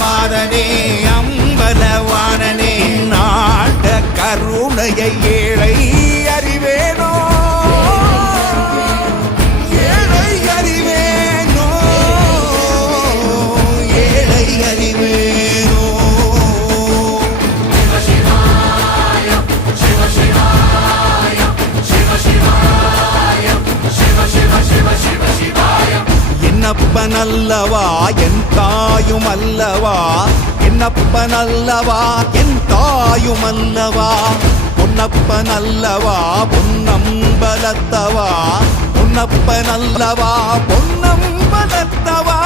மாதனே அம்பலவானனே நாட கருணையை ஏழை அறிவேனோ ஏழை அறிவேனோ ஏழை அறிவேனோ என்னப்பனல்லவா என் தாயும் அல்லவா என்னப்பனல்லவா என் தாயும் அல்லவா பொன்னப்பனல்லவா பொன்னம்பலத்தவா பொன்னப்பனல்லவா பொன்னம்பலத்தவா